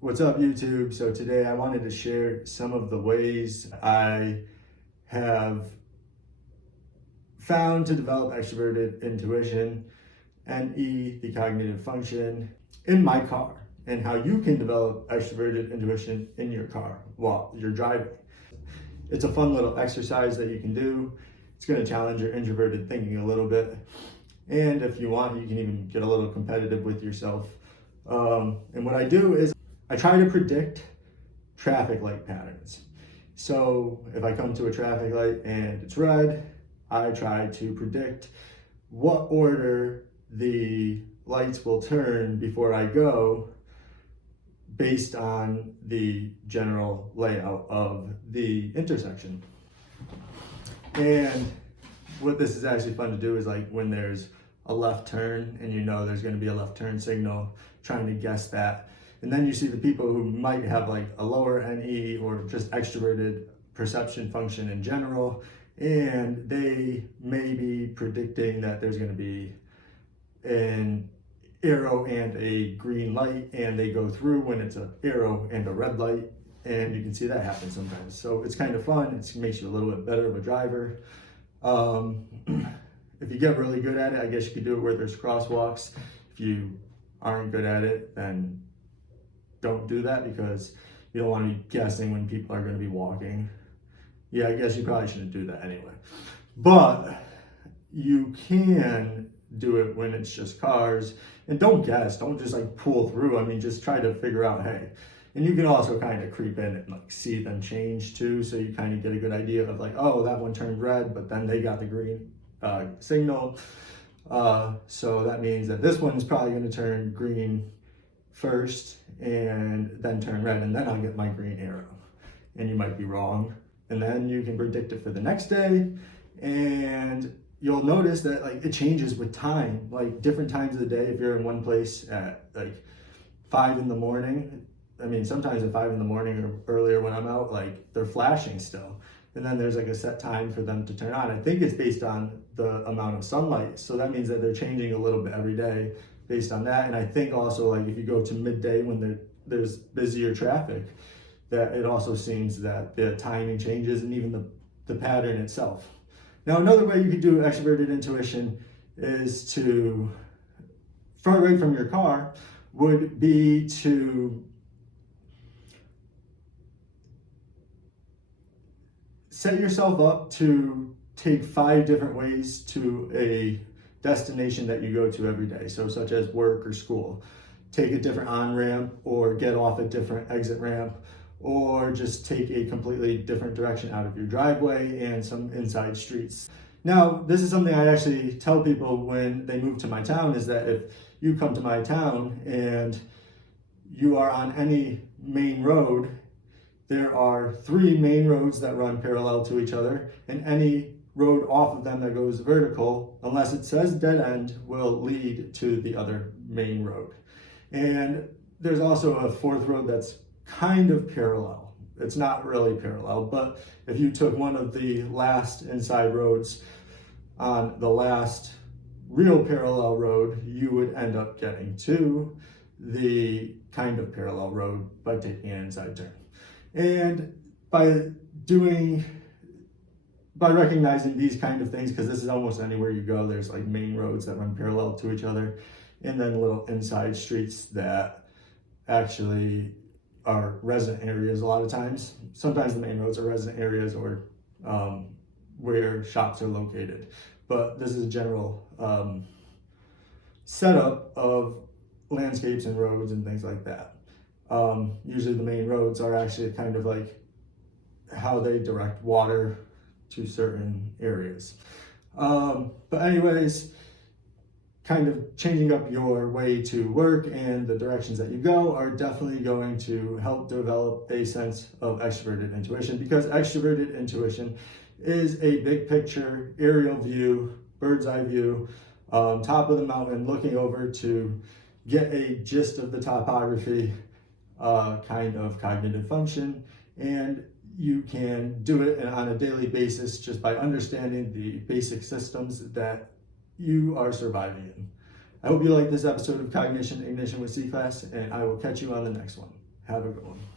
What's up, YouTube? So today I wanted to share some of the ways I have found to develop extroverted intuition, NE, the cognitive function, in my car, and how you can develop extroverted intuition in your car while you're driving. It's a fun little exercise that you can do. It's going to challenge your introverted thinking a little bit. And if you want, you can even get a little competitive with yourself. And what I do is I try to predict traffic light patterns. So if I come to a traffic light and it's red, I try to predict what order the lights will turn before I go based on the general layout of the intersection. And what this is actually fun to do is like when there's a left turn and you know there's going to be a left turn signal, trying to guess that. And then you see the people who might have like a lower NE or just extroverted perception function in general, and they may be predicting that there's going to be an arrow and a green light, and they go through when it's an arrow and a red light, and you can see that happen sometimes. So it's kind of fun. It makes you a little bit better of a driver. If you get really good at it, I guess you could do it where there's crosswalks. If you aren't good at it, then don't do that because you don't want to be guessing when people are going to be walking. Yeah, I guess you probably shouldn't do that anyway. But you can do it when it's just cars. And don't guess, don't just like pull through. I mean, just try to figure out, hey. And you can also kind of creep in and like see them change too. So you kind of get a good idea of like, oh, that one turned red, but then they got the green signal. So that means that this one is probably going to turn green first and then turn red, and then I'll get my green arrow. And you might be wrong. And then you can predict it for the next day, and you'll notice that like it changes with time, like different times of the day. If you're in one place at like 5 in the morning, I mean, sometimes at 5 in the morning or earlier when I'm out, like they're flashing still. And then there's like a set time for them to turn on. I think it's based on the amount of sunlight. So that means that they're changing a little bit every day based on that. And I think also like if you go to midday when there's busier traffic, that it also seems that the timing changes and even the pattern itself. Now, another way you could do extroverted intuition is to, right from your car, would be to set yourself up to take 5 different ways to a destination that you go to every day. So such as work or school. Take a different on-ramp or get off a different exit ramp, or just take a completely different direction out of your driveway and some inside streets. Now, this is something I actually tell people when they move to my town, is that if you come to my town and you are on any main road, there are 3 main roads that run parallel to each other, and any road off of them that goes vertical, unless it says dead end, will lead to the other main road. And there's also a 4th road that's kind of parallel. It's not really parallel, but if you took one of the last inside roads on the last real parallel road, you would end up getting to the kind of parallel road by taking an inside turn. And by recognizing these kind of things, because this is almost anywhere you go, there's like main roads that run parallel to each other, and then little inside streets that actually are resident areas a lot of times. Sometimes the main roads are resident areas or where shops are located. But this is a general setup of landscapes and roads and things like that. Usually the main roads are actually kind of like how they direct water to certain areas. But anyways, kind of changing up your way to work and the directions that you go are definitely going to help develop a sense of extroverted intuition, because extroverted intuition is a big picture, aerial view, bird's eye view, top of the mountain, looking over to get a gist of the topography, kind of cognitive function. And you can do it on a daily basis just by understanding the basic systems that you are surviving in. I hope you like this episode of Cognition Ignition with C-Class, and I will catch you on the next one. Have a good one.